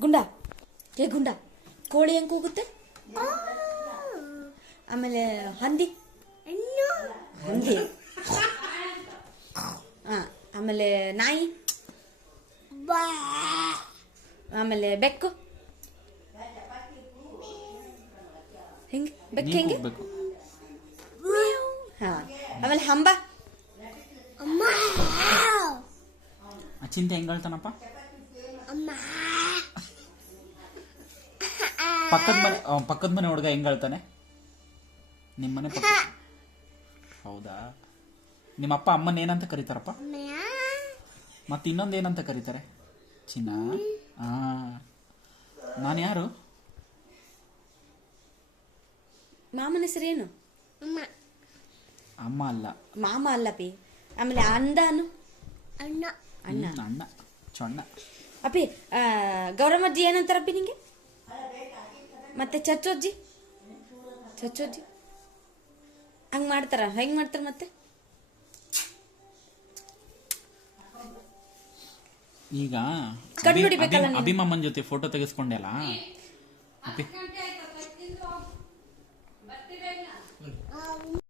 ಗುಂಡ ಏ ಗುಂಡ, ಕೋಳಿ ಹೆಂಗೆ ಕೂಗುತ್ತೆ? ಆಮೇಲೆ ಹಂದಿ ಹಂದಿ, ಆಮೇಲೆ ನಾಯಿ, ಆಮೇಲೆ ಬೆಕ್ಕು ಹೆಂಗೆ? ಬೆಕ್ಕು ಹೆಂಗೆ? ಹಾ, ಆಮೇಲೆ ಹಂಬ. ಚಿಂತೆ ಹೆಂಗ್ ಹೇಳ್ತಾನಪ್ಪ? ಪಕ್ಕದ ಮನೆ ಹುಡುಗ ಹೆಂಗ್ ಹೇಳ್ತಾನೆ? ನಿಮ್ಮನೆ ಪಕ್ಕ. ಹೌದಾ? ನಿಮ್ಮಪ್ಪ ಅಮ್ಮನ ಏನಂತ ಕರೀತಾರಪ್ಪ? ಮತ್ತೆ ಇನ್ನೊಂದು ಏನಂತ ಕರೀತಾರೆ? ಚಿನ್ನ. ನಾನು ಯಾರು? ಮಾಮನ ಹೆಸರೇನು? ಅಮ್ಮ ಅಲ್ಲ, ಮಾಮ ಅಲ್ಲ ಪಿ. ಆಮೇಲೆ ಅಂದಾನು ಅಣ್ಣ. ಅಣ್ಣ ಚೊಣ್ಣ. ಅಪ್ಪಿ, ಗೌರಮ್ಮಜ್ಜಿ ಏನಂತಾರಪ್ಪಿ ನಿಂಗೆ? ಮತ್ತೆ ಚಚ್ಚೋಜ್ಜಿ ಹಂಗ್ ಮಾಡ್ತಾರ? ಹೆಂಗ್ ಮಾಡ್ತಾರ ಮತ್ತೆ? ಈಗ ಕಂಡುಹಿಡಿಬೇಕಲ್ಲ. ಅಭಿಮಾಮನ್ ಜೊತೆ ಫೋಟೋ ತೆಗೆಸ್ಕೊಂಡೆಲ್ಲ ಅಪ್ಪಿ,